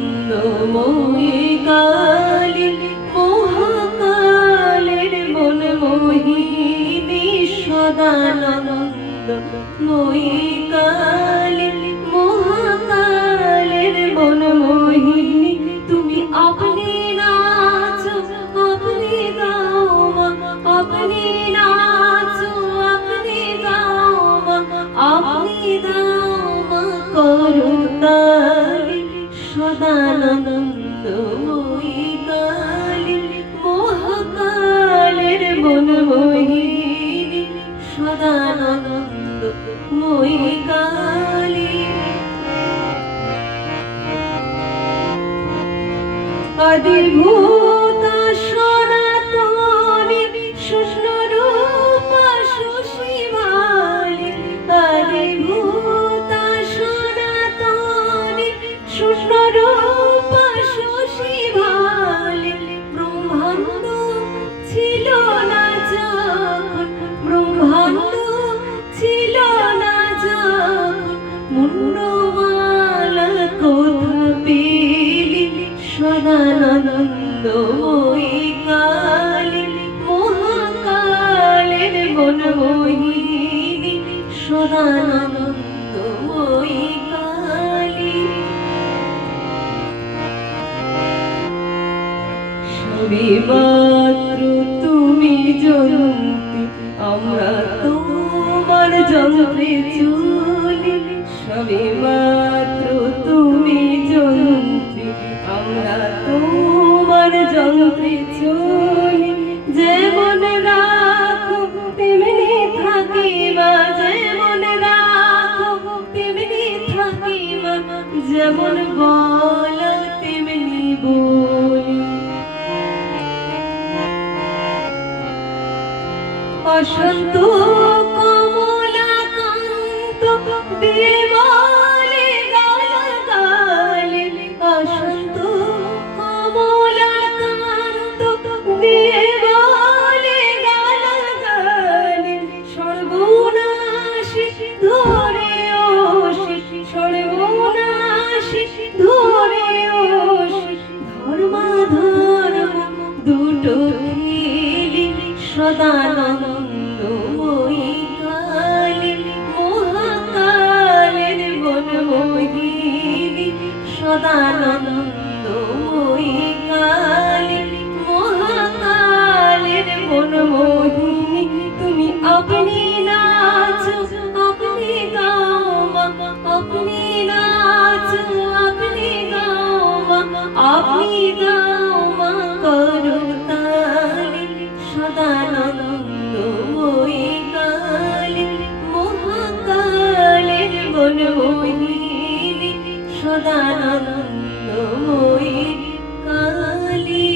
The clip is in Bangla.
সদানন্দময়ী কালী মহাকালের মনমোহিনী সদানন্দময়ী কালী মহাকালের মনমোহিনী তুমি আপনি নাচো আপনি গাও মা আপনি নাচো আপনি গাও মা আপনি দাও মা করুণালি সদানন্দময়ী কালী মহাকালের মনমোহিনী সদানন্দময়ী কালী আদিভূতা সনাতনী সুষ্ণুরূপা সুশীভালি আদিভূতা সনাতনী সুষ্ণুরূপা সুশীভালি ব্রহ্মাণ্ড ছিল না যখন ব্রহ্মাণ্ড ছিল না যখন মুন্ডমালা কোথা পেলি সদানন্দময়ী কালী মহাকালের মনমোহিনী সদানন্দময়ী কালী সবেমাত্র তুমি জয়ন্তী আমরা তোমার যন্ত্রে চলি সবেমাত্র তুমি জয়ন্তী আমরা তোমার যন্ত্রে চলি যেমন রাখো তেমনি থাকিবা যেমন রাখো তেমনি থাকিবা যেমন বলো তেমনি বলি অসন্ত কমলাকান্ত দেবলে গালে অসন্ত কমলাকান্ত দেবলে গালে সর্বনাশী ধরে ওষি সর্বনাশী ধরে ওষি ধর্মাধর্ম দুটো খেলি সদানন্দময়ী কালী মহাকালের মনমোহিনী সদানন্দময়ী কালী মহাকালের মনমোহিনী তুমি আপনি নাচো আপনি গাও মা আপনি নাচো আপনি গাও মা আপনি দাও মা করুণালি সদানন্দময়ী কালী মহাকালের মনমোহিনী সদানন্দময়ী কালী।